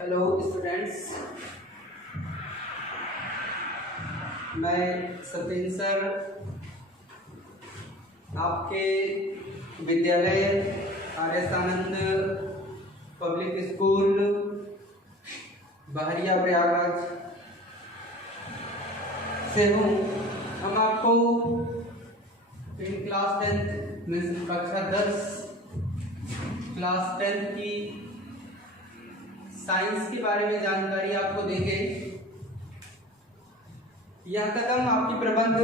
Hello students, मैं Satyendra sir आपके विद्यालय आर्यसानंद पब्लिक स्कूल बहरिया प्रयागराज से हूँ। हम आपको इन क्लास 10 मीन्स कक्षा 10 क्लास 10 की साइंस के बारे में जानकारी आपको देंगे। यह कदम आपकी प्रबंध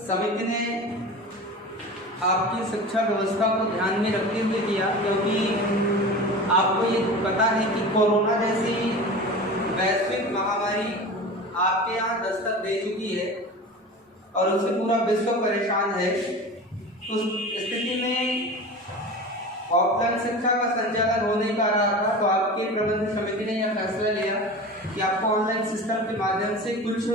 समिति ने आपकी शिक्षा व्यवस्था को ध्यान में रखते हुए किया, क्योंकि आपको ये पता है कि कोरोना जैसी वैश्विक महामारी आपके यहाँ दस्तक दे चुकी है और उससे पूरा विश्व परेशान है। उस स्थिति में ऑफलाइन शिक्षा का संचालन हो नहीं पा रहा था, तो आपकी प्रबंध समिति ने यह फैसला लिया कि आपको ऑनलाइन सिस्टम के माध्यम से कुछ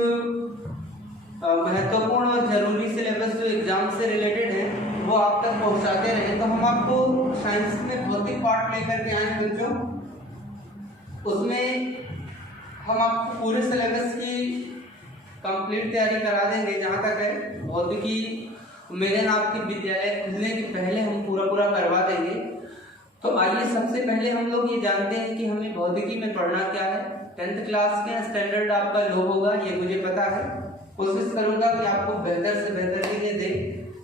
महत्वपूर्ण और जरूरी सिलेबस जो एग्जाम से रिलेटेड है वो आप तक पहुंचाते रहे। तो हम आपको साइंस में भौतिक पार्ट लेकर के आए बच्चों। उसमें हम आपको पूरे सिलेबस की कंप्लीट तैयारी करा देंगे। जहाँ तक है भौतिकी मेरे आपके विद्यालय खुलने के पहले हम पूरा करवा देंगे। तो आइए सबसे पहले हम लोग ये जानते हैं कि हमें भौतिकी में पढ़ना क्या है। 10th क्लास के स्टैंडर्ड आपका लो होगा, ये मुझे पता है। कोशिश करूंगा कि आपको बेहतर से बेहतर चीजें दें।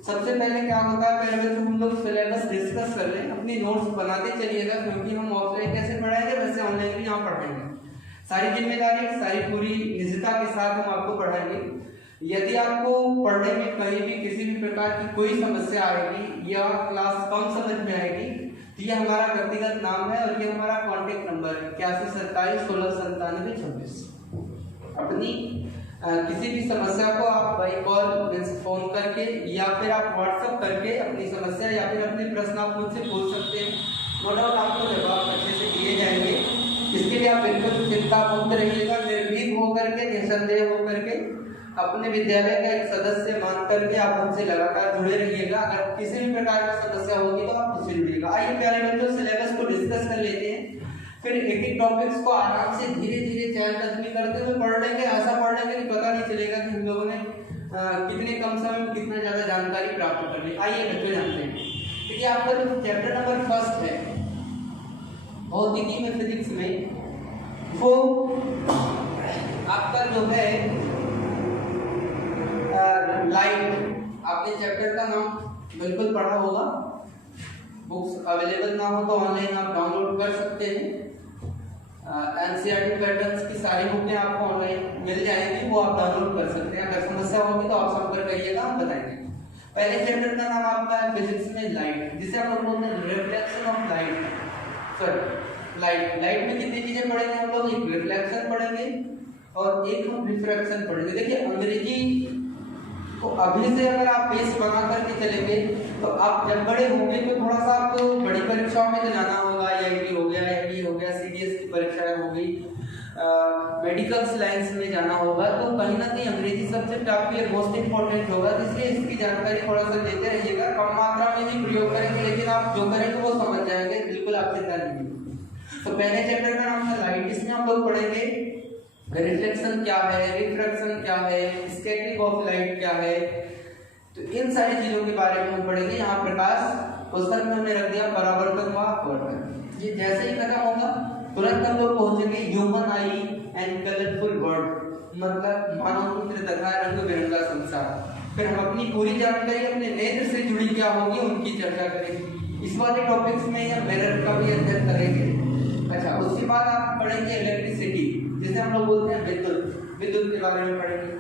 सबसे पहले क्या होता है, पहले तो हम लोग सिलेबस डिस्कस कर लें, अपनी नोट्स बनाते चलिएगा, क्योंकि हम ऑफलाइन कैसे पढ़ाएंगे वैसे ऑनलाइन भी यहाँ पढ़ाएंगे। सारी जिम्मेदारी सारी पूरी निजता के साथ हम आपको पढ़ाएंगे। यदि आपको पढ़ने में कहीं भी किसी भी प्रकार की कोई समस्या आएगी या क्लास कम समझ में आएगी तो ये हमारा व्यक्तिगत नाम है और ये हमारा कांटेक्ट नंबर है 8127169726। अपनी किसी भी समस्या को आप बाई कॉल मीन्स फोन करके या फिर आप व्हाट्सएप करके अपनी समस्या या फिर अपने प्रश्न आप मुझसे पूछ सकते हैं। नो डाउट आपको जवाब अच्छे से दिए जाएंगे। इसके लिए आप बिल्कुल चिंता मुक्त रहिएगा, निर्भीक होकर के, निसंदेह होकर के अपने विद्यालय का एक सदस्य मान करके आप हमसे लगातार जुड़े रहिएगा। अगर किसी भी प्रकार की समस्या होगी तो आप मुझसे जुड़िएगा। आइए प्यारे बच्चों, सिलेबस को डिस्कस कर लेते हैं, फिर एक एक टॉपिक्स को आराम से धीरे धीरे चहलकदमी करते हुए पढ़ लेंगे। ऐसा पढ़ लेंगे कि पता नहीं चलेगा कि हम लोगों ने कितने कम समय में कितना ज्यादा जानकारी प्राप्त कर ली। आइए बच्चों जानते हैं, क्योंकि आपका जो चैप्टर नंबर 1 है भौतिकी में, फिजिक्स में, वो आपका जो है लाइट। आपने चैप्टर का नाम बिल्कुल पढ़ा होगा। बुक्स अवेलेबल ना हो तो ऑनलाइन आप डाउनलोड कर सकते हैं। एनसीईआरटी पैटर्न्स की सारी बुकें आपको ऑनलाइन मिल जाएंगी, वो आप डाउनलोड कर सकते हैं। अगर समस्या होगी तो आप संपर्क करिएगा, हम बताएंगे। पहले चैप्टर का नाम आपका है फिजिक्स में लाइट, जिसे हम लोग बोलते हैं reflection of light. Sorry, light में कितनी चीजें पढ़ेंगे हम लोग? एक रिफ्लेक्शन पढ़ेंगे और एक हम रिफ्रैक्शन पढ़ेंगे। देखिए अंग्रेजी तो अभी से अगर आप बेस बना करके चलेंगे तो आप जब बड़े होंगे तो थोड़ा सा आपको बड़ी परीक्षाओं में तो जाना होगा। आईआईटी हो गया, एमडी हो गया, सीडीएस की परीक्षाएं हो गई, मेडिकल लाइंस में जाना होगा, तो कहीं ना कहीं अंग्रेजी सब्जेक्ट आपके लिए मोस्ट इंपॉर्टेंट होगा। इसलिए इसकी जानकारी थोड़ा सा लेते रहिएगा। कम मात्रा में भी प्रयोग करेंगे, लेकिन आप जो करेंगे वो समझ जाएंगे, बिल्कुल आप चिंता नहीं कीजिए। तो पहले चैप्टर का नाम है लाइट। इसमें हम लोग पढ़ेंगे रिफ्लेक्शन क्या है, रिफ्रैक्शन क्या है, स्कैटरिंग ऑफ लाइट क्या है। तो इन सारी चीजों के बारे में हम पढ़ेंगे। यहाँ प्रकाश पुस्तक में हमने रख दिया परावर्तन व अपवर्तन। ये जैसे ही खत्म होगा तुरंत हम लोग पहुंचेंगे human I and colourful world, मतलब मानव पुत्र तथा रंग बिरंगा संसार। फिर हम अपनी पूरी जानकारी अपने नेत्र से जुड़ी क्या होगी उनकी चर्चा करेंगे। इस वाले टॉपिक्स में या मिरर का भी अध्ययन करेंगे। अच्छा, उसके बाद आप पढ़ेंगे इलेक्ट्रिसिटी, जिसे हम लोग बोलते हैं विद्युत के बारे में पढ़ेंगे।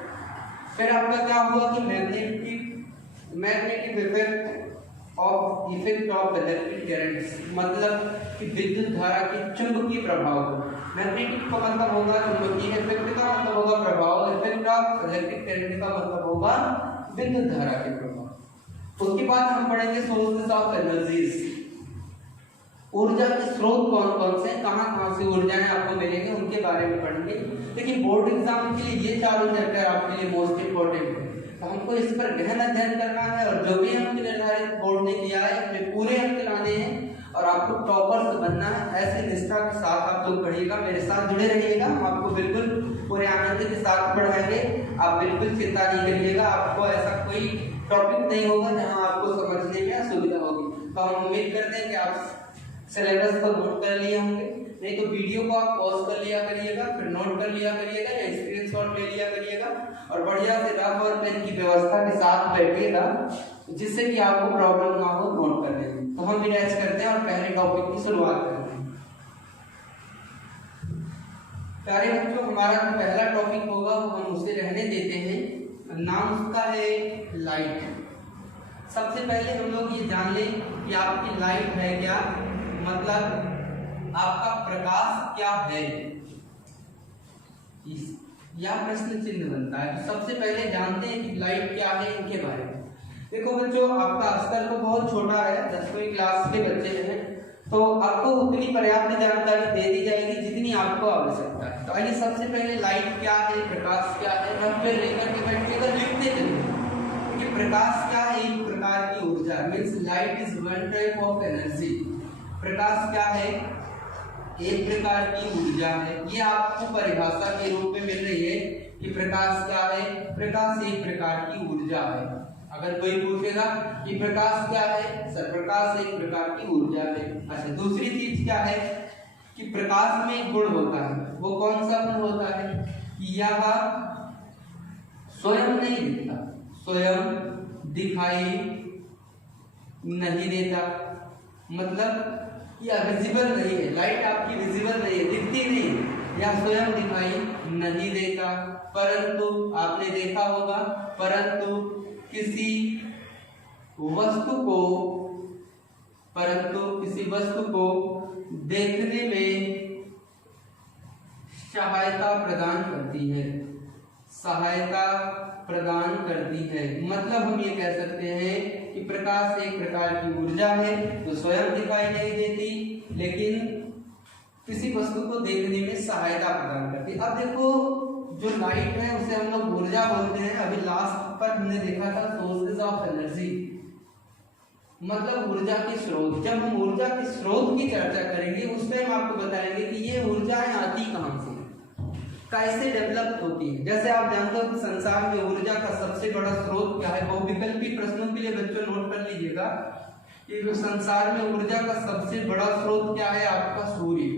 फिर आपका क्या हुआ कि magnetic effect of electric currents, मतलब कि विद्युत धारा के चुंबकीय प्रभाव। मैग्नेटिक का मतलब होगा चुंबकीय, इफेक्ट का मतलब होगा प्रभाव, इफेक्ट ऑफ इलेक्ट्रिक करंट का मतलब होगा विद्युत धारा के प्रभाव। उसके बाद हम पढ़ेंगे सोर्सेस ऑफ एनर्जीज, ऊर्जा के स्रोत कौन कौन से, कहाँ से ऊर्जाएं आपको मिलेंगे, उनके बारे में पढ़ेंगे। देखिए बोर्ड एग्जाम के लिए ये चारों चैप्टर आपके लिए मोस्ट इंपॉर्टेंट है, तो हमको इस पर गहन अध्ययन करना है और जो भी अंक निर्धारित बोर्ड ने किया है अपने पूरे अंक लाने हैं और आपको आपको टॉपर्स बनना है। ऐसे निष्ठा के साथ आप लोग पढ़िएगा, मेरे साथ जुड़े रहिएगा, हम आपको बिल्कुल पूरे आनंद के साथ पढ़ाएंगे। आप बिल्कुल चिंता नहीं करिएगा, आपको ऐसा कोई टॉपिक नहीं होगा जहां आपको समझने में असुविधा होगी। तो हम उम्मीद करते हैं कि आप सिलेबस को नोट कर लिए होंगे, नहीं तो वीडियो को आप पॉज कर लिया करिएगा, फिर नोट कर लिया करिएगा या स्क्रीनशॉट ले लिया करिएगा और बढ़िया से रफ और पेन की व्यवस्था के साथ बैठिएगा, जिससे कि आपको प्रॉब्लम ना हो नोट करने में। तो हम रिवाइज करते हैं और पहले टॉपिक की शुरुआत करते हैं। प्यारे बच्चों, हमारा जो पहला टॉपिक होगा वो हम उसे रहने देते हैं, नाम उसका है लाइट। सबसे पहले हम लोग ये जान लें कि आपकी लाइट है क्या, मतलब आपका प्रकाश क्या है, यह प्रश्न चिन्ह बनता है। तो सबसे पहले जानते हैं कि लाइट क्या है, इनके बारे में। देखो बच्चों, आपका स्तर तो बहुत छोटा है, 10वीं क्लास के बच्चे हैं, तो आपको उतनी पर्याप्त जानकारी दे दी जाएगी जितनी आपको आवश्यकता है। तो आइए सबसे पहले लाइट क्या है, प्रकाश क्या है, हम फिर लेकर के बैठेगा लिखते चलिए कि प्रकाश क्या है, एक प्रकार की ऊर्जा, means light is one type of energy. प्रकाश क्या है, एक प्रकार की ऊर्जा है। ये आपको परिभाषा के रूप में मिल रही है कि प्रकाश क्या है, प्रकाश एक प्रकार की ऊर्जा है। अगर कोई पूछेगा कि प्रकाश क्या है, सर प्रकाश एक प्रकार की ऊर्जा है। अच्छा, दूसरी चीज क्या है कि प्रकाश में एक गुण होता है, वो कौन सा गुण होता है कि यह स्वयं नहीं दिखता, स्वयं दिखाई नहीं देता, मतलब यह विजिबल नहीं है, लाइट आपकी विजिबल नहीं है, दिखती नहीं है, या स्वयं दिखाई नहीं देता, परंतु आपने देखा होगा, परंतु किसी वस्तु को देखने में सहायता प्रदान करती है, सहायता प्रदान करती है। मतलब हम ये कह सकते हैं कि प्रकाश एक प्रकार की ऊर्जा है जो स्वयं दिखाई नहीं देती, लेकिन किसी वस्तु को देखने में सहायता प्रदान करती है। अब देखो, जो लाइट है उसे हम लोग ऊर्जा बोलते हैं। अभी लास्ट पर हमने देखा था सोर्सेज ऑफ एनर्जी, मतलब ऊर्जा के स्रोत। जब हम ऊर्जा के स्रोत की चर्चा करेंगे उस टाइम आपको बताएंगे कि ये ऊर्जाएं आती कहां से, कैसे डेवलप होती है। जैसे आप जानते हो कि संसार में ऊर्जा का सबसे बड़ा स्रोत क्या है, बहुविकल्पी प्रश्नों के लिए बच्चों नोट कर लीजिएगा कि जो संसार में ऊर्जा का सबसे बड़ा स्रोत क्या है, आपका सूर्य।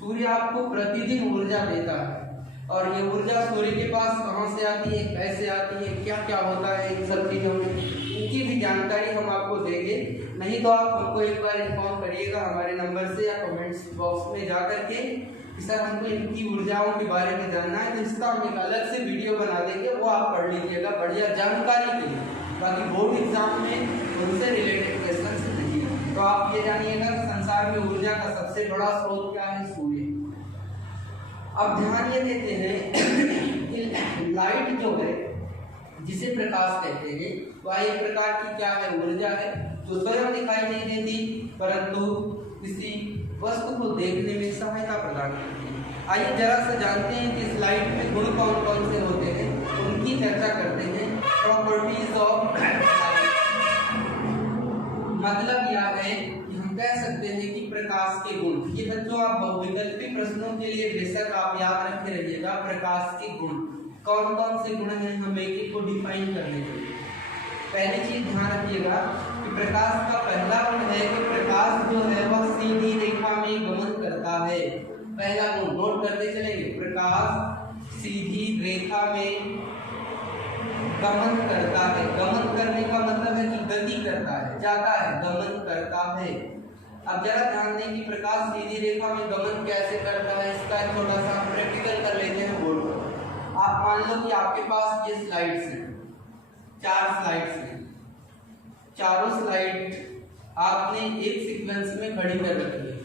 सूर्य आपको प्रतिदिन ऊर्जा देता है, और ये ऊर्जा सूर्य के पास कहां से आती है, कैसे आती है, क्या क्या होता है, इन सब चीजों में इनकी भी जानकारी हम आपको देंगे। नहीं तो आप हमको एक बार इन्फॉर्म करिएगा हमारे नंबर से या कमेंट्स बॉक्स में जा करके, सर हमको इनकी ऊर्जाओं के बारे में जानना है, तो इसका हम एक अलग से वीडियो बना देंगे, वो आप पढ़ लीजिएगा बढ़िया जानकारी के लिए। बाकी बोर्ड एग्जाम में उनसे रिलेटेड क्वेश्चन नहीं है। तो आप ये जानिएगा संसार में ऊर्जा का सबसे बड़ा स्रोत क्या है, सूर्य। अब ध्यान ये देते हैं कि लाइट जो है, जिसे प्रकाश कहते हैं, वह एक प्रकार की क्या है, ऊर्जा है जो स्वयं दिखाई नहीं देती, परंतु किसी वस्तु को देखने में सहायता प्रदान करती है। आइए जरा से जानते हैं कि इस लाइट में गुण कौन कौन से होते हैं, उनकी चर्चा करते हैं। प्रॉपर्टीज ऑफ लाइट, मतलब यह है कि हम कह सकते हैं कि प्रकाश के गुण। ये बच्चों आप बहुविकल्पी प्रश्नों के लिए बेशक आप याद रखे रहिएगा, प्रकाश के गुण कौन कौन से गुण हैं, हम एक एक को डिफाइन करने चाहिए। पहली चीज ध्यान रखिएगा कि प्रकाश का पहला गुण है कि प्रकाश जो है वह सीधी रेखा में गमन करता है। पहला गुण नोट करते चलेंगे, प्रकाश सीधी रेखा में गमन करता है। गमन करने का मतलब है कि गति करता है, जाता है, गमन करता है। अब जरा ध्यान दें कि प्रकाश सीधी रेखा में गमन कैसे करता है, इसका छोटा सा प्रैक्टिकल कर लेते हैं बोर्ड पर। आप मान लो कि आपके पास ये स्लाइड्स हैं, 4 स्लाइड्स हैं, चारों स्लाइड आपने एक सीक्वेंस में खड़ी कर रखी है।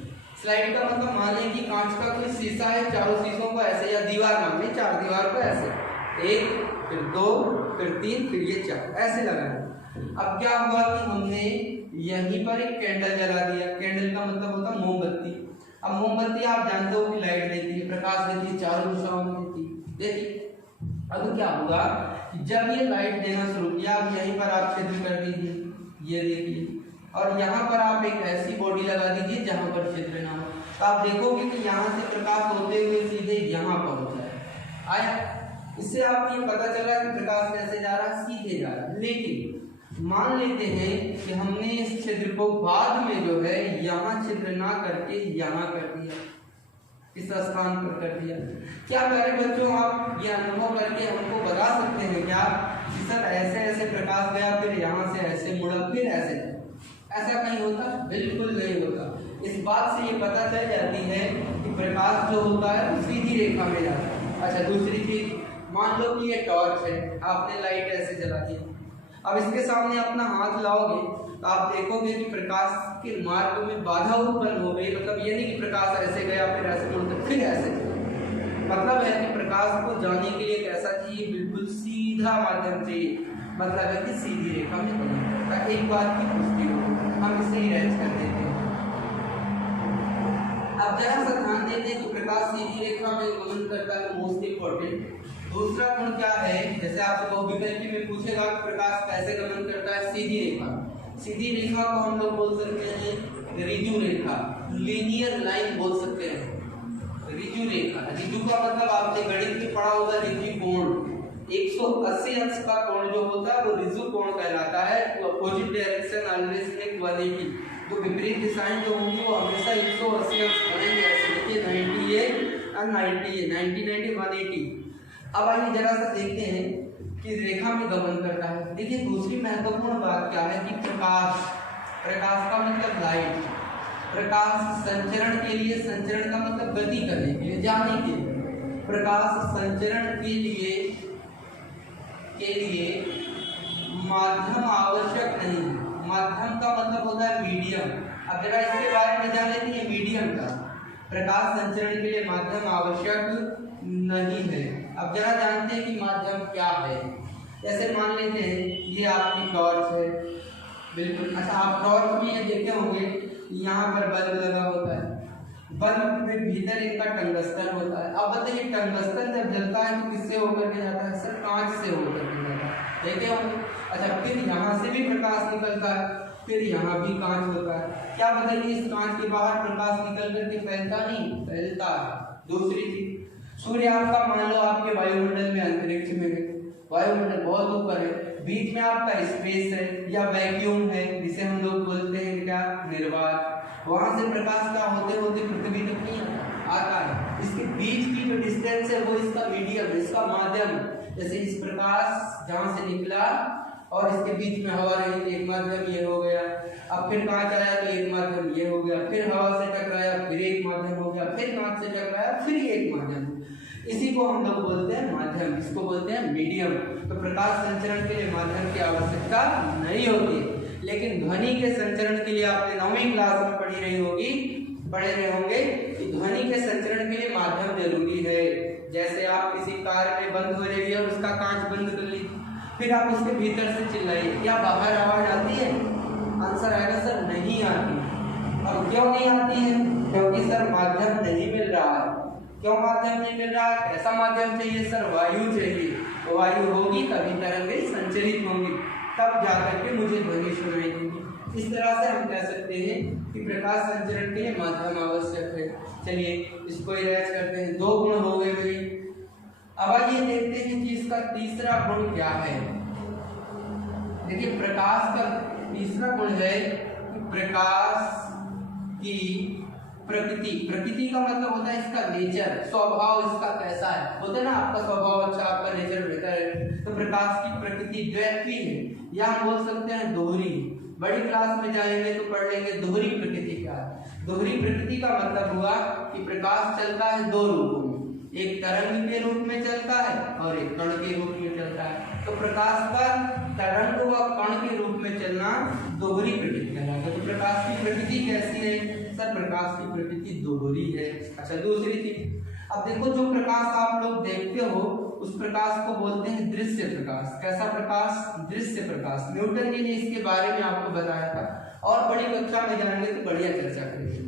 स्लाइड का मतलब मान लें कि कांच का कोई शीशा है, चारों शीशों को ऐसे, या दीवार मान लें, 4 दीवार को ऐसे, 1 फिर 2 फिर 3 फिर ये 4 ऐसे लगाए। अब क्या हुआ कि हमने यहीं पर एक कैंडल जला दिया। कैंडल का मतलब होता है मोमबत्ती। अब मोमबत्ती आप जानते हो कि लाइट देती है, प्रकाश देती है, चारों दिशाओं में देती है। देखिए अब क्या होगा कि जब ये लाइट देना शुरू किया, अब यहीं पर आप छिद्र कर दीजिए, ये देखिए और यहाँ पर आप एक ऐसी बॉडी लगा दीजिए जहाँ पर छिद्र ना हो, तो आप देखोगे कि यहाँ से प्रकाश होते हुए सीधे यहाँ पर होता है। आया? इससे आपको ये पता चला कि प्रकाश कैसे जा रहा है, सीधे जा रहा है। लेकिन मान लेते हैं कि हमने इस छिद्र को बाद में जो है यहाँ छिद्र ना करके यहाँ कर दिया, इस स्थान पर कर दिया। क्या प्यारे बच्चों, आप ये अनुभव करके हमको बता सकते हैं क्या कि सर ऐसे ऐसे प्रकाश गया, फिर यहाँ से ऐसे मुड़ा, फिर ऐसे? ऐसा नहीं होता, बिल्कुल नहीं होता। इस बात से ये पता चल जाती है कि प्रकाश जो होता है वो सीधी रेखा में जाता है। अच्छा, दूसरी चीज, मान लो कि ये टॉर्च है, आपने लाइट ऐसे जला दी, अब इसके सामने अपना हाथ लाओगे तो आप देखोगे कि प्रकाश के मार्ग में बाधा उत्पन्न हो गई। मतलब ये नहीं कि प्रकाश ऐसे गया फिर ऐसे मुड़कर फिर ऐसे, मतलब है कि प्रकाश को जाने के लिए कैसा चाहिए, बिल्कुल सीधा माध्यम चाहिए। मतलब है कि सीधी रेखा में बनता। एक बात की पुष्टि हो, हम इसे इरेज कर देते हैं। अब जरा सा ध्यान देते हैं कि प्रकाश सीधी रेखा में गमन करता है, मोस्ट इंपॉर्टेंट। दूसरा गुण क्या है, जैसे आपसे बहुविकल्पी में पूछेगा कि प्रकाश कैसे गमन करता है, सीधी रेखा। सीधी रेखा को हम लोग बोल सकते हैं रिजु रेखा, लीनियर लाइन बोल सकते हैं। रिजु रेखा, रिजु का मतलब आपने गणित में पढ़ा होगा, रिजु कोण। 180 अंश का कोण जो होता है वो रिजु कोण कहलाता है। तो अपोजिट डायरेक्शन ऑलवेज टेक 180, तो विपरीत दिशाएं जो होंगी वो हमेशा 180 अंश बनेंगे। ऐसे देखिए 98 और 90, 90 90 180। अब आइए जरा सा देखते हैं कि रेखा में गमन करता है। देखिए दूसरी महत्वपूर्ण बात क्या है कि प्रकाश, प्रकाश का मतलब लाइट, प्रकाश संचरण के लिए, संचरण का मतलब गति करने के लिए, जाने के लिए, प्रकाश संचरण के लिए माध्यम आवश्यक नहीं है। माध्यम का मतलब होता है मीडियम। अब जरा इसके बारे में जान लेते हैं, मीडियम का प्रकाश संचरण के लिए माध्यम आवश्यक नहीं है। अब जरा जानते हैं कि माध्यम क्या है। जैसे मान लेते हैं ये आपकी टॉर्च है, बिल्कुल। अच्छा, आप टॉर्च में ये देखे होंगे यहाँ पर बल्ब लगा होता है, बल्ब में भीतर इनका टंगस्टन होता है। अब बताइए टंगस्टन जब जलता है तो किससे होकर के जाता है, सर कांच से होकर के जाता है, देखे होंगे। अच्छा, फिर यहाँ से भी प्रकाश निकलता है, फिर यहाँ भी कांच होता है। क्या बताइए इस कांच के बाहर प्रकाश निकल करके फैलता नहीं, फैलता है। दूसरी चीज, सूर्य आपका मान लो आपके वायुमंडल में, अंतरिक्ष में है, वायुमंडल बहुत ऊपर है, बीच में आपका स्पेस है या वैक्यूम है, जिसे हम लोग बोलते हैं क्या, निर्वात। वहां से प्रकाश का होते होते पृथ्वी तक नहीं आता है। इसके बीच की जो डिस्टेंस है वो इसका मीडियम, इसका माध्यम। जैसे इस प्रकाश जहां से निकला और इसके बीच में हवा रही, एक माध्यम ये हो गया। अब फिर कांच आया तो एक माध्यम ये हो गया, फिर हवा से टकराया फिर एक माध्यम हो गया, फिर कांच से टकराया फिर एक माध्यम। इसी को हम लोग बोलते हैं माध्यम, इसको बोलते हैं मीडियम। तो प्रकाश संचरण के लिए माध्यम की आवश्यकता नहीं होती, लेकिन ध्वनि के संचरण के लिए आपने 9वीं क्लास में पढ़ रहे होंगे कि ध्वनि के संचरण के लिए माध्यम जरूरी है। जैसे आप किसी कार में बंद हो रही है और उसका कांच बंद कर लीजिए, फिर आप उसके भीतर से चिल्लाइए, क्या बाहर आवाज आती है? आंसर आएगा सर नहीं आती। और क्यों नहीं आती है? क्योंकि सर माध्यम नहीं मिल रहा है। क्यों माध्यम नहीं मिल रहा है? ऐसा माध्यम चाहिए सर, वायु चाहिए। तो वायु होगी तभी तरंगें संचरित होंगी, तब जाकर के मुझे ध्वनि सुनाई देगी। इस तरह से हम कह सकते हैं कि प्रकाश संचरण के लिए माध्यम आवश्यक है। चलिए इसको इरेज करते हैं, 2 गुण हो गए भाई। अब आइए देखते हैं कि इसका तीसरा गुण क्या है। देखिए प्रकाश का तीसरा गुण है कि प्रकाश की प्रकृति। प्रकृति का मतलब होता है इसका नेचर, स्वभाव इसका कैसा है। होता है ना आपका स्वभाव अच्छा, आपका नेचर बेहतर है। तो प्रकाश की प्रकृति द्वैत्वी है, या हम बोल सकते हैं दोहरी। बड़ी क्लास में जाएंगे तो पढ़ लेंगे दोहरी प्रकृति क्या है। दोहरी प्रकृति का मतलब हुआ कि प्रकाश चलता है 2 रूपों में, एक तरंग के रूप में चलता है और एक कण के रूप में चलता है। तो प्रकाश का तरंग व कण के रूप में चलना दोहरी प्रकृति कहलाता है। तो प्रकाश की प्रकृति कैसी है? सर प्रकाश की प्रकृति दोहरी है। अच्छा, दूसरी चीज, अब देखो जो प्रकाश आप लोग देखते हो उस प्रकाश को बोलते हैं दृश्य प्रकाश। कैसा प्रकाश? दृश्य प्रकाश। न्यूटन जी ने इसके बारे में आपको बताया था, और बड़ी कक्षा में जाएंगे तो बढ़िया चर्चा करेंगे।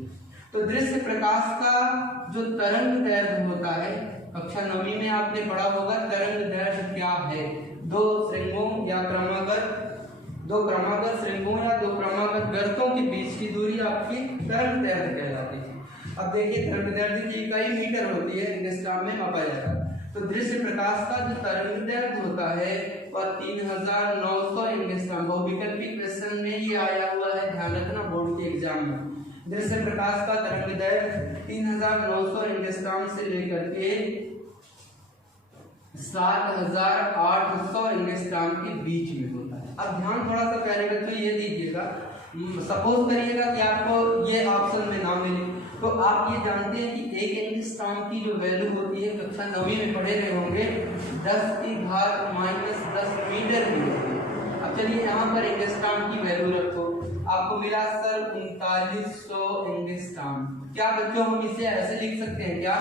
तो दृश्य प्रकाश का जो तरंग दैर्घ्य होता है, कक्षा 9वीं में आपने पढ़ा होगा तरंग दैर्घ्य क्या है। 2 श्रृंगों या क्रमागत दो क्रमागत श्रृंगों या दो क्रमागत गर्तों के बीच की दूरी आपकी तरंगदैर्घ्य कहलाती है। अब देखिए तरंगदैर्घ्य की इकाई मीटर होती है, एंगस्ट्रॉम में मापा जाता है। तो दृश्य प्रकाश का जो तरंगदैर्घ्य होता है वह 3900 एंगस्ट्रॉम। बहुविकल्पी क्वेश्चन में ये आया हुआ है, ध्यान रखना बोर्ड के एग्जाम में। दृश्य प्रकाश का तरंगदैर्घ्य 3900 एंगस्ट्रॉम से लेकर के 7800 एंगस्ट्रॉम के बीच में होता है। अब ध्यान थोड़ा सा प्यारे बच्चों ये दीजिएगा, सपोज करिएगा कि आपको ये ऑप्शन में ना मिले, तो आप ये जानते हैं कि एक एंगस्ट्रॉम की जो वैल्यू होती है कक्षा 9वीं में पढ़े रहे होंगे 10⁻⁻10 मीटर की होती है। अब चलिए यहाँ पर एंगस्ट्रॉम की वैल्यू रखो, आपको मिला सर 3900 एंगस्ट्रॉम। क्या बच्चों हम इसे ऐसे लिख सकते हैं क्या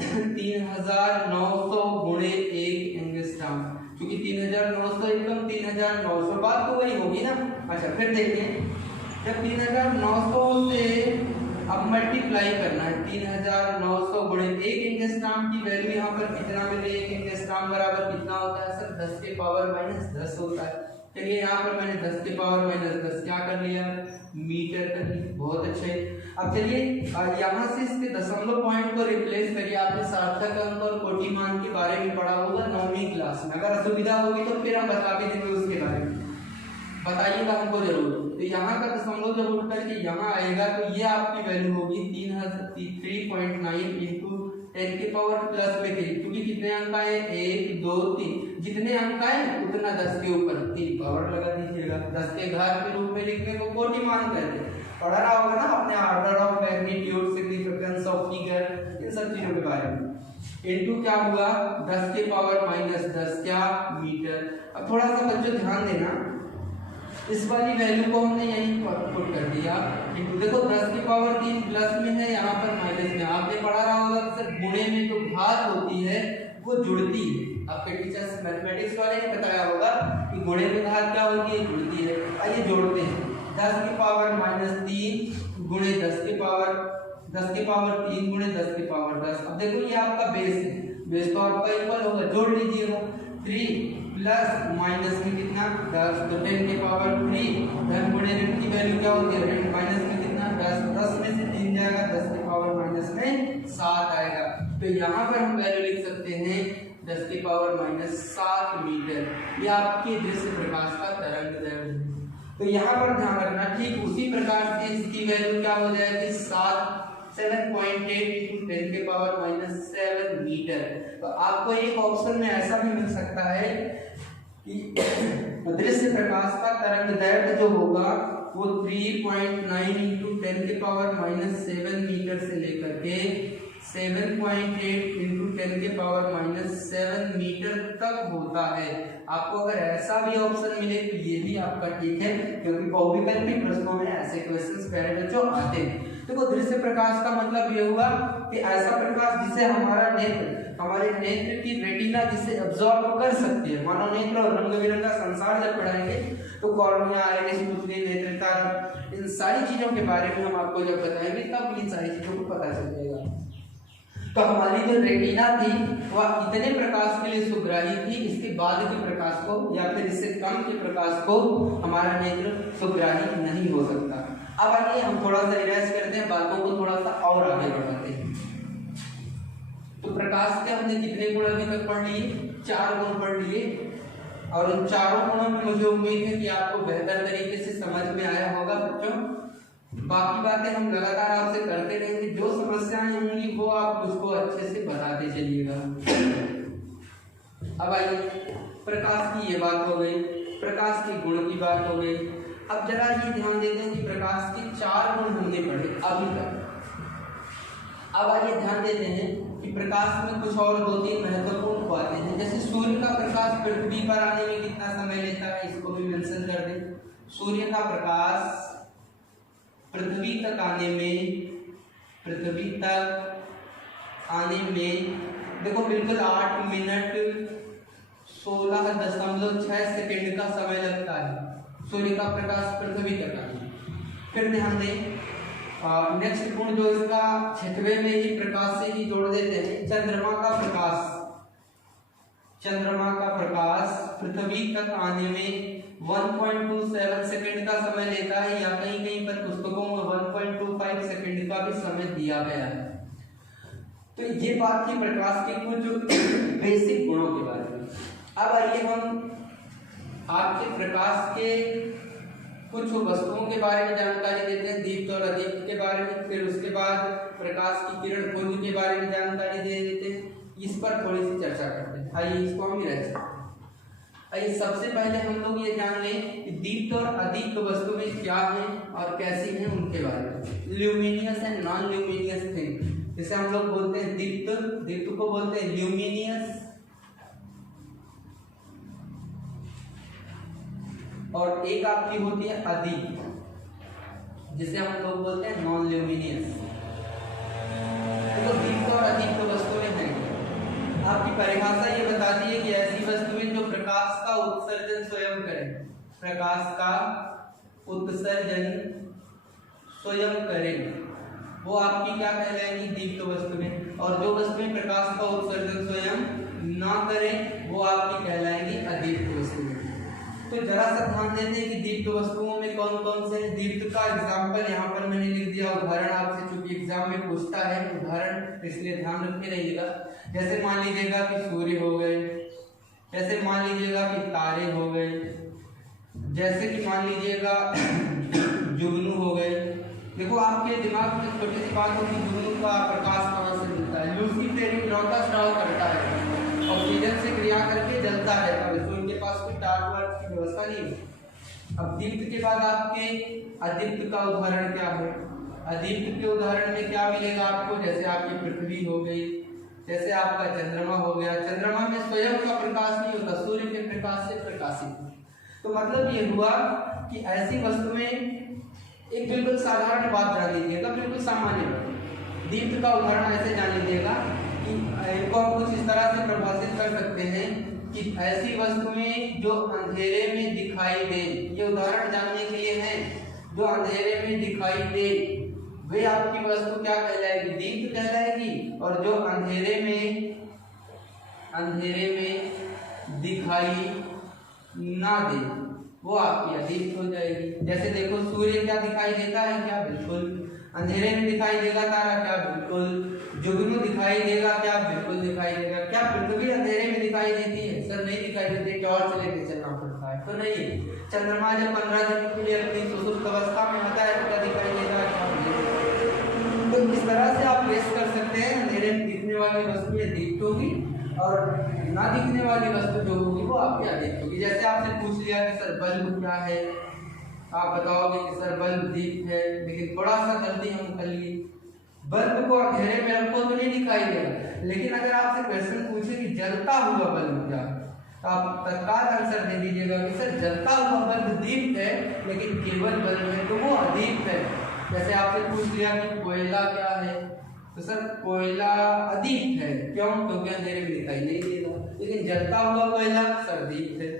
3900 गुणे 1 एंगस्ट्रॉम, क्योंकि 3900 एकदम 3900 बात तो वही होगी ना। अच्छा फिर देखिए, जब 3900 से अब मल्टीप्लाई करना है, 3900 गुणे 1 एंगस्ट्रॉम की वैल्यू यहाँ पर कितना मिले, 1 एंगस्ट्रॉम बराबर कितना होता है सर 10 के पावर -10 होता है। चलिए यहाँ पर मैंने 10 के पावर -10 क्या कर लिया, मीटर कर लिया, बहुत अच्छे। अब चलिए यहाँ से इसके दशमलव पॉइंट को रिप्लेस करिए। आपने सार्थक अंक और कोटिमान के बारे में पढ़ा होगा 9वीं क्लास में, अगर असुविधा होगी तो फिर हम बता भी देंगे उसके बारे में, बताइएगा हमको जरूर। तो यहाँ का दशमलव जब उठ करके यहाँ आएगा तो ये आपकी वैल्यू होगी 3.9 इंटू 10 के पावर प्लस में 3, क्योंकि कितने अंक आए 1 2 3, जितने अंक आए उतना 10 के ऊपर 3 पावर लगा दीजिएगा। 10 के घात के रूप में लिखने को कोटिमान कहते हैं। पढ़ा रहा होगा ना अपने order of magnitude, significance of figure, इन सब चीजों के बारे में। इनटू क्या हुआ 10 के पावर -10 क्या मीटर। अब थोड़ा सा बच्चों ध्यान देना, इस वाली वैल्यू को हमने यहीं पुट कर दिया। देखो 10 की पावर 3 प्लस में है, यहाँ पर माइनस में। आपने पढ़ा रहा होगा कि सर गुणे में जो घात होती है वो जुड़ती है। आपके टीचर्स मैथमेटिक्स वाले ने बताया होगा कि गुणे में घात क्या होती है, जुड़ती है। आइए जोड़ते हैं, 10 की पावर -3 गुणे 10 के पावर 3 गुणे 10 के पावर 10। अब देखो ये आपका बेस है, बेस तो आपका इक्वल होगा, जोड़ लीजिएगा। 3 प्लस माइनस में कितना 10, तो 10 के पावर 3, धन गुणे ऋण की वैल्यू क्या होती है, ऋण माइनस में कितना 10, 10 में से 3 जाएगा, 10 के पावर माइनस में 7 आएगा। तो यहाँ पर हम वैल्यू लिख सकते हैं 10 के पावर -7 मीटर। ये आपके दृश्य प्रकाश का तरंगदैर्घ्य है। तो यहाँ पर ध्यान रखना, ठीक उसी प्रकार से इसकी वैल्यू क्या हो जाएगी 7.8 इंटू 10 के पावर -7 मीटर। तो आपको एक ऑप्शन में ऐसा भी मिल सकता है कि दृश्य प्रकाश का तरंगदैर्घ्य जो होगा वो 3.9 इंटू 10 के पावर -7 मीटर से लेकर के 7.8 इंटू 10 के पावर -7 मीटर तक होता है। आपको अगर ऐसा भी ऑप्शन मिले तो ये भी आपका ठीक है, क्योंकि बहुविकल्पी प्रश्नों में ऐसे क्वेश्चंस पहले बच्चों आते हैं। देखो दृश्य प्रकाश का मतलब ये हुआ कि ऐसा प्रकाश जिसे हमारा नेत्र, हमारे नेत्र की रेटिना जिसे अब्सॉर्ब कर सकती है। मानव नेत्र और रंग बिरंगा संसार जब पढ़ाएंगे तो कॉर्निया, आइरिस, पुतली, नेत्रता, इन सारी चीजों के बारे में हम आपको जब बताएंगे तब इन सारी चीजों को पता चल जाएगा। तो हमारी जो रेटिना थी वह इतने प्रकाश के लिए सुग्राही थी, इसके बाद के प्रकाश को या फिर इससे कम के प्रकाश को हमारा नेत्र सुग्राही नहीं हो सकता। अब आइए हम थोड़ा सा रिवाइज करते हैं, बातों को थोड़ा सा और आगे बढ़ाते हैं। तो प्रकाश के हमने कितने गुण अभी तक पढ़ लिए, 4 गुण पढ़ लिए, और उन चारों गुणों में मुझे उम्मीद है कि आपको बेहतर तरीके से समझ में आया होगा बच्चों। बाकी बातें हम लगातार आपसे करते रहेंगे, जो समस्याएं होंगी वो आप उसको अच्छे से बताते चलिएगा। अब आइए, प्रकाश की ये बात हो गई, प्रकाश के गुण की बात हो गई। अब जरा ये ध्यान देते हैं कि प्रकाश के 4 गुण हमने पढ़े अभी तक। अब आइए ध्यान देते हैं कि प्रकाश में कुछ और 2-3 महत्वपूर्ण बातें हैं। जैसे सूर्य का प्रकाश पृथ्वी पर आने में कितना समय लेता है, इसको भी मेंशन कर दें। सूर्य का प्रकाश पृथ्वी तक आने में देखो बिल्कुल 8 मिनट 16.6 सेकेंड का समय लगता है सूर्य का प्रकाश पृथ्वी तक आने में। फिर ध्यान दें, नेक्स्ट गुण जो इसका 6वें में ही प्रकाश से ही जोड़ देते हैं, चंद्रमा का प्रकाश पृथ्वी तक आने में 1.27 सेकंड का समय लेता है, या कहीं कहीं पर पुस्तकों में 1.25 सेकंड का भी समय दिया गया है। तो ये बात थी प्रकाश के कुछ बेसिक गुणों के बारे में। अब आइए हम आपके प्रकाश के कुछ वस्तुओं के बारे में जानकारी देते हैं, दीप्त और अदीप्त के बारे में। फिर उसके बाद प्रकाश की किरण पुंज के बारे में जानकारी दे देते हैं, इस पर थोड़ी सी चर्चा करते हैं। आइए इसको हम ही रह सकते हैं। आइए सबसे पहले हम लोग ये जान लें कि दीप्त और अदीप्त वस्तुएं क्या हैं और कैसी हैं, उनके बारे में। Luminous and non luminous thing, जिसे हम लोग बोलते हैं दीप्त, दीप्त को बोलते हैं ल्यूमिनियस, और एक आपकी होती है अदीप्त, जिसे हम लोग बोलते हैं नॉन ल्यूमिनियस। तो दीप्त और अदीप्त वस्तुएं हैं। आपकी परिभाषा ये बताती है कि ऐसी वस्तुएं जो प्रकाश का उत्सर्जन स्वयं करें, प्रकाश का उत्सर्जन स्वयं करें, वो आपकी क्या कहलाएंगी, दीप्त वस्तुएं। और जो वस्तुएं प्रकाश का उत्सर्जन स्वयं ना करें, वो आपकी कहलाएंगी अदीप्त वस्तुएं। तो जरा सा ध्यान देते हैं कि दीप्त वस्तुओं में कौन कौन से हैं। दीप्त का एग्जाम्पल यहाँ पर मैंने लिख दिया, उदाहरण आपसे चूंकि एग्जाम में पूछता है उदाहरण, इसलिए ध्यान रखे रहिएगा। जैसे मान लीजिएगा कि सूर्य हो गए, जैसे मान लीजिएगा कि तारे हो गए, जैसे कि मान लीजिएगा जुगनू हो गए। देखो आपके दिमाग में छोटी सी बात होगी, जुगनू का प्रकाश कहाँ से मिलता है, लूसीफेर इकलौता स्राव करता है, ऑक्सीजन से क्रिया करके जलता है, तो इनके पास कोई डार्क वर्क की व्यवस्था नहीं है। अब दीप्त के बाद आपके अदीप्त का उदाहरण क्या है। अदीप्त के उदाहरण में क्या मिलेगा आपको, जैसे आपकी पृथ्वी हो गई, जैसे आपका चंद्रमा हो गया। चंद्रमा में स्वयं का प्रकाश नहीं होता, सूर्य के प्रकाश से प्रकाशित। तो मतलब ये हुआ कि ऐसी वस्तुएं, एक बिल्कुल साधारण बात जान लीजिएगा, बिल्कुल सामान्य बात। दीप्त का उदाहरण ऐसे जान लीजिएगा कि इनको हम कुछ इस तरह से परिभाषित कर सकते हैं कि ऐसी वस्तुएं जो अंधेरे में दिखाई दे, ये उदाहरण जानने के लिए है, जो अंधेरे में दिखाई दे वे आपकी वस्तु क्या कहलाएगी, दीप्त कहलाएगी। और जो अंधेरे में दिखाई ना दे, वो आपकी अदीप्त हो जाएगी। जैसे देखो सूर्य क्या दिखाई देता है, क्या बिल्कुल अंधेरे में दिखाई देगा, तारा क्या बिल्कुल, जुगनू दिखाई देगा, क्या बिल्कुल दिखाई देगा। क्या पृथ्वी अंधेरे में दिखाई देती है, सर नहीं दिखाई देती, टॉर्च लेके चलना पड़ता है, तो नहीं। चंद्रमा जब 15 दिन के लिए अपनी सुसुप्त अवस्था में आता है तो क्या दिखाई देगा, तो इस तरह से आप गेस कर सकते हैं अंधेरे में दिखने वाली वस्तुएं दीप्त होगी और ना दिखने वाली वस्तु जो होगी वो आपकी अदीप्त होगी। जैसे आपसे पूछ लिया कि सर बल्ब क्या है, आप बताओगे कि सर बल्ब दीप्त है, लेकिन थोड़ा सा गलती हम कर लिए, बल्ब को अंधेरे में रखो तो नहीं दिखाई देगा। लेकिन अगर आपसे क्वेश्चन पूछे कि जलता हुआ बल्ब क्या, तो आप तत्काल आंसर दे दीजिएगा कि सर जलता हुआ बल्ब दीप्त है, लेकिन केवल बल्ब है तो वो अदीप्त है। जैसे आपसे पूछ लिया कि कोयला क्या है, तो सर कोयला अदीप्त है, क्यों, क्योंकि अंधेरे में दिखाई नहीं देगा। लेकिन जलता हुआ कोयला सर दीप्त है।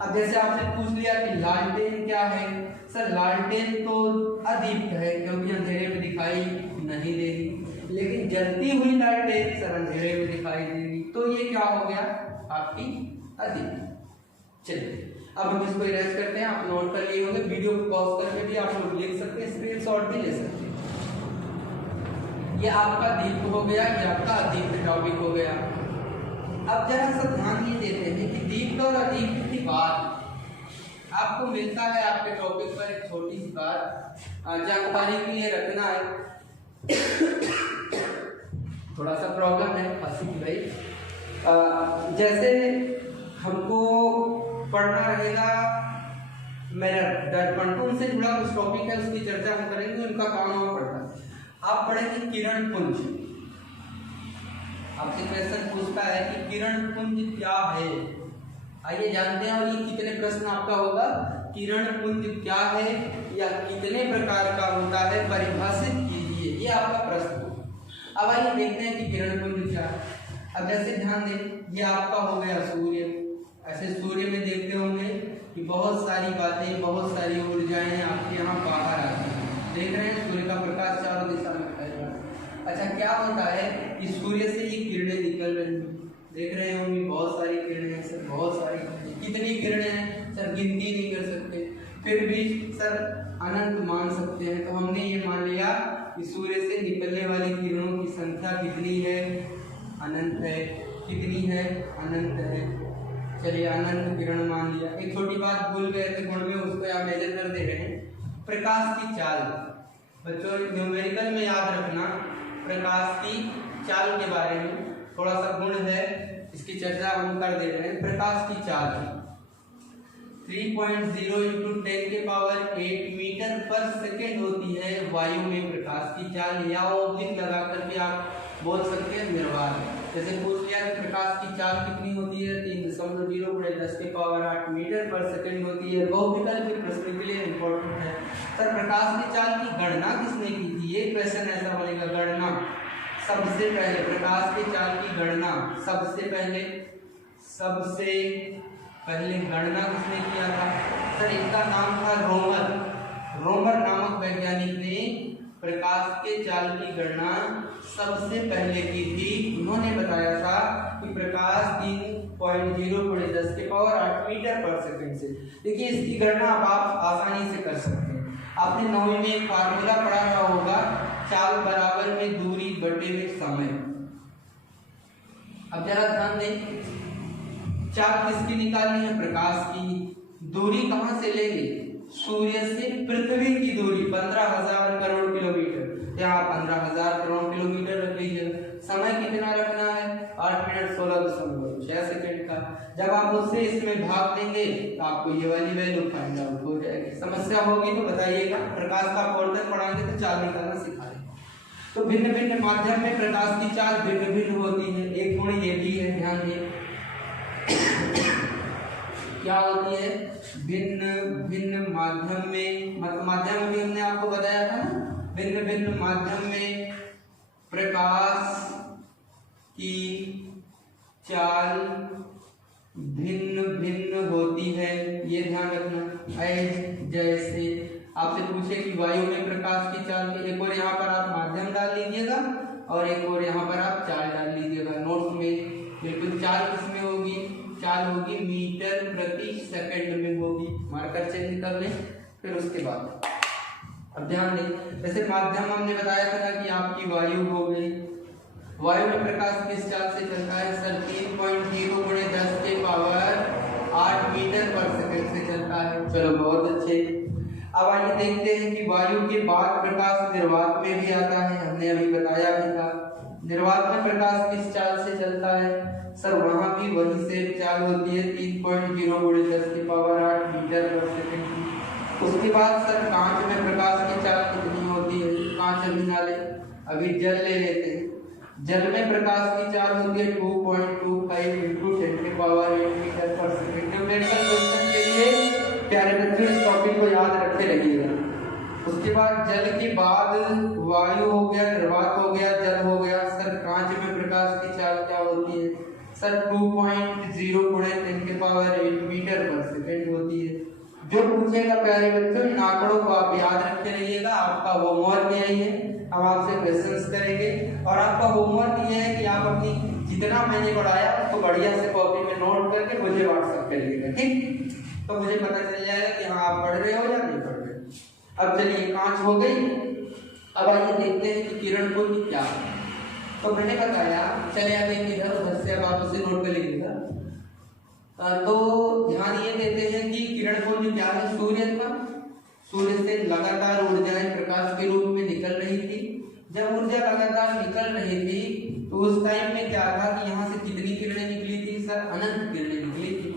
अब जैसे आपसे पूछ लिया कि लालटेन क्या है, सर लालटेन तो अदीप्त है क्योंकि अंधेरे में दिखाई नहीं देगी, लेकिन जलती हुई लालटेन सर अंधेरे में दिखाई देगी, तो ये क्या हो गया, आपकी अदीप्त। चलिए अब हम इसको इरेज करते हैं। आप नोट कर लिए होंगे, वीडियो को पॉज करके भी आप लोग लिख सकते हैं, स्क्रीनशॉट भी ले सकते हैं। ये आपका दीप्त हो गया, ये आपका अदीप्त टॉपिक हो गया। अब जरा सा ध्यान ये देते हैं कि दीप्त और अदीप्त की बात आपको मिलता है आपके टॉपिक पर एक छोटी सी बात जानकारी के लिए रखना है। थोड़ा सा प्रॉब्लम है खांसी की भाई। जैसे हमको पढ़ना रहेगा मिरर, दर्पण, तो उनसे जुड़ा कुछ टॉपिक है, उसकी चर्चा हम करेंगे, उनका काम हम पढ़ना है। आप पढ़ेंगे किरण पुंज। आपसे क्वेश्चन पूछता है कि किरण पुंज क्या है, आइए जानते हैं। और ये कितने प्रश्न आपका होगा, किरण पुंज क्या है या कितने प्रकार का होता है, परिभाषित कीजिए, ये आपका प्रश्न होगा। अब आइए देखते हैं कि किरण पुंज क्या है। अब जैसे ध्यान दें, ये आपका हो गया सूर्य। ऐसे सूर्य में देखते होंगे कि बहुत सारी बातें, बहुत सारी ऊर्जाएं आपके यहाँ बाहर आती हैं। देख रहे हैं सूर्य का प्रकाश चारों दिशा में फैल रहा है। अच्छा क्या होता है कि सूर्य से ये किरणें निकल रही हैं, देख रहे होंगे बहुत सारी किरणें हैं सर, बहुत सारी। कितनी किरणें हैं सर गिनती नहीं कर सकते, फिर भी सर अनंत मान सकते हैं। तो हमने ये मान लिया कि सूर्य से निकलने वाली किरणों की संख्या कितनी है, अनंत है। कितनी है, अनंत है। चलिए अनंत किरण मान लिया। एक छोटी बात भूल गए थे गुण में, उसको यहाँ मेजर कर दे रहे हैं। प्रकाश की चाल, बच्चों न्यूमेरिकल में याद रखना, प्रकाश की चाल के बारे में थोड़ा सा गुण है, इसकी चर्चा हम कर दे रहे हैं। प्रकाश की चाल 3.0 × 10 के पावर 8 मीटर पर सेकेंड होती है वायु में प्रकाश की चाल, या ऑब्लिक लगा करके आप बोल सकते हैं निर्वात। जैसे पूछ लिया कि प्रकाश की चाल कितनी होती है, 3.0 × 10 के पावर 8 मीटर पर सेकेंड होती है। बहुविकल्प के प्रश्न के लिए इंपॉर्टेंट है। सर प्रकाश की चाल की गणना किसने की थी, ये क्वेश्चन ऐसा बनेगा। गणना सबसे पहले, प्रकाश की चाल की गणना सबसे पहले गणना किसने किया था, सर इनका नाम था रोमर नामक वैज्ञानिक ने प्रकाश के चाल की गणना सबसे पहले की थी। उन्होंने बताया था कि प्रकाश 3.0 × 10 के पावर 8 मीटर पर सेकंड से। देखिए इसकी गणना आप आसानी से कर सकते हैं। आपने 9वीं में एक फार्मूला पढ़ा था होगा, चाल बराबर में दूरी बटे में समय। अब जरा ध्यान दें, चाल किसकी निकालनी है, प्रकाश की। दूरी कहां से लेंगे, सूर्य से पृथ्वी की दूरी 15,000 करोड़ किलोमीटर, यहाँ 15,000 करोड़ किलोमीटर रख लीजिए। समय कितना रखना है, 8 मिनट 16.6 सेकंड का। जब आप उससे इसमें भाग देंगे तो आपको ये वाली वैल्यू फाइंड आउट हो जाएगी। समस्या होगी तो बताइएगा, प्रकाश का पोर्टल पढ़ाएंगे तो चाल निकालना सिखा देंगे। तो भिन्न भिन्न माध्यम में प्रकाश की चाल भिन्न भिन्न होती है। एक गुण ये भी है, ध्यान दें क्या होती है, भिन्न भिन्न माध्यम में, माध्यम भी हमने आपको बताया था ना, भिन्न भिन्न माध्यम में प्रकाश की चाल भिन्न भिन्न होती है, ये ध्यान रखना। जैसे आपसे पूछे कि वायु में प्रकाश की चाल की, एक और यहाँ पर आप माध्यम डाल लीजिएगा और एक और यहाँ पर आप चाल डाल लीजिएगा नोट्स में। बिल्कुल चाल किसमें होगी, चाल होगी मीटर प्रति सेकंड में होगी। मार्कर चेंज कर लें, फिर उसके बाद अब ध्यान दें। जैसे माध्यम हमने बताया था कि आपकी वायु हो गई, वायु में प्रकाश किस चाल से चलता है, सर 3.0 × 10 के पावर 8 मीटर पर सेकंड से चलता है। चलो बहुत अच्छे। अब आइए देखते हैं कि वायु के बाद प्रकाश निर्वात में भी आता है, हमने अभी बताया भी था। निर्वात में प्रकाश किस चाल से चलता है, सर वहां भी वही सेम चाल होती है, 3.0 × 10 के पावर 8 मीटर पर सेकंड की। उसके बाद सर कांच में प्रकाश की चाल कितनी होती है, कांच अभी ना ले, अभी जल ले लेते हैं। जल में प्रकाश की चाल होती है 2.25 × 10 के पावर 8 मीटर पर सेकंड। न्यूमेरिकल क्वेश्चन के लिए प्यारे बच्चों इस टॉपिक को याद रखे रहिएगा। उसके बाद जल के बाद वायु हो गया, निर्वात हो गया, जल हो गया। सर कांच में प्रकाश की चाल क्या होती है, सर 2.0 × 10 के पावर 8 मीटर पर सेकंड होती है। जो पूछेगा प्यारे बच्चों इन आंकड़ों को आप याद रखे रहिएगा। आपका होमवर्क यही है, हम आपसे क्वेश्चंस करेंगे और आपका होमवर्क ये है कि आप अपनी जितना मैंने पढ़ाया उसको बढ़िया से कॉपी में नोट करके मुझे व्हाट्सएप करिएगा, ठीक। तो मुझे पता चल जाएगा कि हाँ आप पढ़ रहे हो या नहीं पढ़ रहे। अब चलिए कांच हो गई। अब आइए देखते हैं कि किरण पुंज क्या है। तो मैंने बताया, चले आप एक इधर उधर से अब आप उसे नोट कर लीजिएगा। तो ध्यान ये देते हैं कि किरण पुंज क्या है, सूर्य से लगातार ऊर्जाएं प्रकाश के रूप में निकल रही थी। जब ऊर्जा लगातार निकल रही थी तो उस टाइम में क्या था कि यहाँ से कितनी किरणें निकली थी, सर अनंत किरणें निकली थी।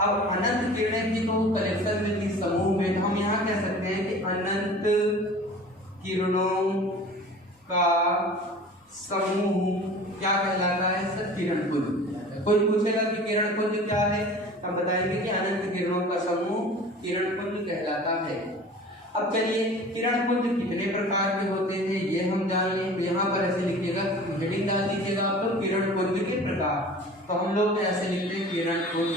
अब अनंत किरणें थी तो वो कलेक्शन में थी, समूह में। तो हम यहाँ कह सकते हैं कि अनंत किरणों का समूह क्या कहलाता है, सर किरण पुंज। कोई पूछेगा कि किरण पुंज क्या है, हम बताएंगे कि अनंत किरणों का समूह किरण पुंज कहलाता है। अब चलिए किरण पुंज कितने प्रकार के होते हैं ये हम जान लें। तो यहाँ पर ऐसे लिखिएगा, हेडिंग डाल दीजिएगा आप लोग, किरण पुंज के प्रकार। तो हम लोग ऐसे लिखते हैं किरण पुंज।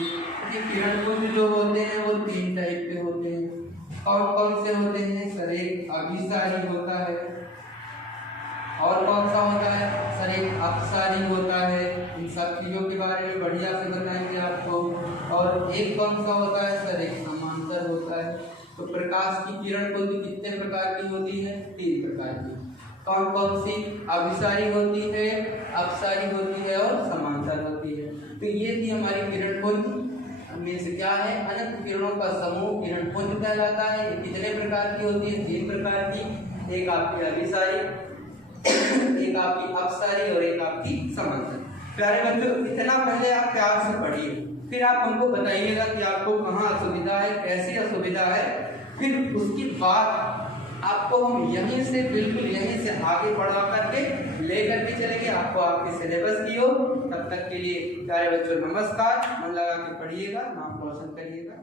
किरण पुंज जो होते हैं वो 3 टाइप के होते हैं। कौन कौन से होते हैं, सर एक अभिसारी होता है, और कौन सा होता है, सर एक अपसारी होता है। इन सब चीजों के बारे में बढ़िया से बताएंगे आपको। और एक कौन सा होता है, सर एक तो प्रकाश की किरण पुंज कितने प्रकार की होती है? 3 प्रकार की। कौन कौन सी? अभिसारी होती है, अपसारी होती है और समांतर होती है। तो ये थी हमारी किरण पुंज। मीन्स क्या है? अनंत किरणों का समूह किरण पुंज कहलाता है। ये कितने प्रकार की होती है? 3 प्रकार की। एक आपकी अभिसारी, एक आपकी अपसारी और एक आपकी समांतर। प्यारे बच्चों, इतना पहले आप प्यार से पढ़िए, फिर आप हमको बताइएगा कि आपको कहाँ असुविधा है, कैसी असुविधा है। फिर उसके बाद आपको हम यहीं से बिल्कुल यहीं से आगे बढ़ा करके लेकर के चलेंगे, आपको आपके सिलेबस की ओर। तब तक के लिए प्यारे बच्चों नमस्कार। मन लगा के पढ़िएगा, नाम रोशन करिएगा।